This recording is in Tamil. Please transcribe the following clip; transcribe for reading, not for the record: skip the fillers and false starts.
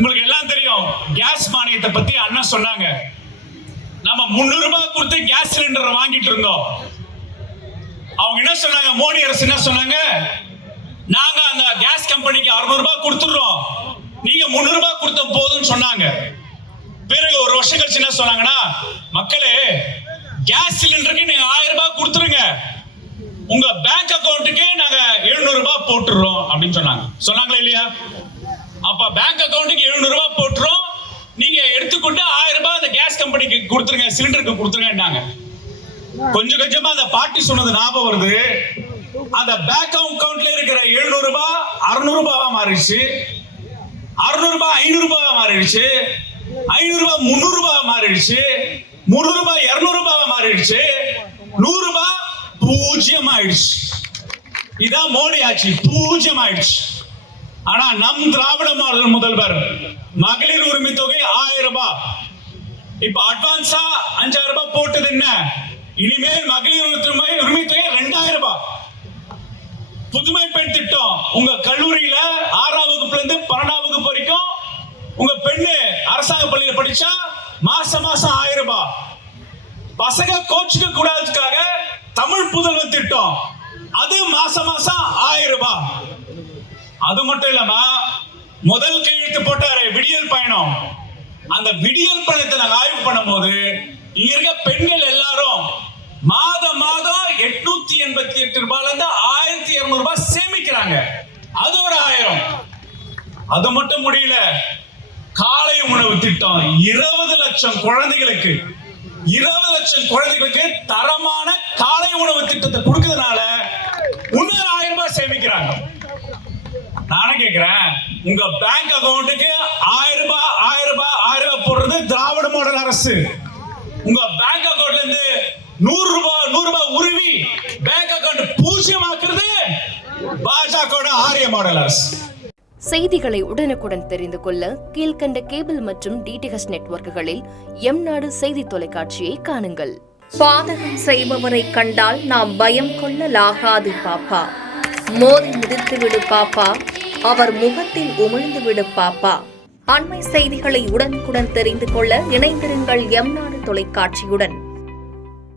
உங்களுக்கு எல்லாம் தெரியும் கேஸ் மானியத்தை பத்தி அண்ணா சொன்னாங்க. நம்ம 300 ரூபாய் கொடுத்து கேஸ் சிலிண்டர் வாங்கிட்டு இருந்தோம். அவங்க என்ன சொன்னாங்க, மோடி அரசு என்ன சொன்னாங்க, நாங்க அந்த கேஸ் கம்பெனிக்கு 600 ரூபாய் கொடுத்துறோம், நீங்க 300 ரூபாய் கொடுத்த போதும்னு சொன்னாங்க. பிறகு ஒரு வருஷம் கழிச்சு என்ன சொன்னாங்கன்னா, மக்களே கேஸ் சிலிண்டருக்கு நீங்க 1000 ரூபாய் கொடுத்துருங்க, உங்க பேங்க் அக்கவுண்ட்டுக்கு நாங்க 700 ரூபாய் போட்டுறோம் அப்படின்னு சொன்னாங்களா இல்லையா? அப்ப பேங்க் அக்கவுண்ட்டுக்கு 700 ரூபாய் போட்டுறோம், நீங்க எடுத்துக்கொண்டு 1000 ரூபாய் அந்த கேஸ் கம்பெனிக்கு கொடுத்துருங்க, சிலிண்டருக்கு கொடுத்துருங்க. கொஞ்சம் கொஞ்சமா அந்த பாட்டி சொன்னது ஞாபகம் வருது. அந்த பேங்க் அக்கவுண்ட்ல இருக்கிற 700 ரூபாய் 600 ரூபாவா மாறிடுச்சு, 600 ரூபாய் 500 ரூபாவா மாறிடுச்சு, 500 ரூபாய் 300 ரூபாவா மாறிடுச்சு, 300 ரூபாய் 200 ரூபாவா மாறிடுச்சு, 100 ரூபாய் பூஜ்ஜியம் ஆயிடுச்சு. இதான் மோடி ஆட்சி, பூஜ்ஜியம் ஆயிடுச்சு. ஆனா நம் திராவிட மாடல் முதல்வர் மகளிர் உரிமை தொகை 1000 ரூபாய், இப்ப அட்வான்ஸா 5000 ரூபாய் போட்டது என்ன, இனிமேல் மகளிர் உரிமை தொகை 2000 ரூபாய். புதுமை பெண் திட்டம், உங்க கல்லூரியில 6ஆம் வகுப்புல இருந்து 12ஆம் வகுப்பு வரைக்கும் உங்க பெண்ணு அரசாங்க பள்ளியில படிச்சா மாசம் 1000 ரூபாய். பசங்க கோச்சுக்க கூடாதுக்காக தமிழ் புதல்வர் திட்டம், அது மாசம் 1000 ரூபாய். அது மட்டும் இல்லாம முதல் கையெழுத்து போட்டாரு விடியல் பயணம். அந்த விடியல் பயணத்தை நாங்க ஆய்வு பண்ணும்போது இங்க இருக்க பெண்கள் எல்லாரும் மாதம் 888 ரூபாயில இருந்து 1200 ரூபாய் சேமிக்கிறாங்க. அது ஒரு 1000. அது மட்டும் முடியல, காலை உணவு திட்டம் 20 லட்சம் குழந்தைகளுக்கு, 20 லட்சம் குழந்தைகளுக்கு தரமான காலை உணவு திட்டத்தை கொடுக்கிறதுனால இன்னொரு 1000 ரூபாய் சேமிக்கிறாங்க. நானே கேட்கிறேன், உங்க பேங்க் அக்கவுண்ட்டுக்கு 1000 ரூபாய் போடுறது திராவிட மாடல் அரசு. உங்க பேங்க் அக்கவுண்ட்ல இருந்து 100 ரூபாய் உருவி பேங்க் அக்கவுண்ட் பூஜ்ஜியமாக்குறது பாஜக ஆரிய மாடல் அரசு. செய்திகளை உடனுக்குடன் தெரிந்து கொள்ள கீழ்கண்ட கேபிள் மற்றும் டிடிஎச் நெட்வொர்க்குகளில் எம் நாடு செய்தி தொலைக்காட்சியை காணுங்கள். பாதகம் செய்பவரை கண்டால் நாம் பயம் கொள்ளலாகாது பாப்பா. மோதி மிதித்து விடு பாப்பா, அவர் முகத்தில் உமிழ்ந்து விடு பாப்பா. அண்மை செய்திகளை உடனுக்குடன் தெரிந்து கொள்ள இணைந்திருங்கள் எம் நாடு தொலைக்காட்சியுடன்.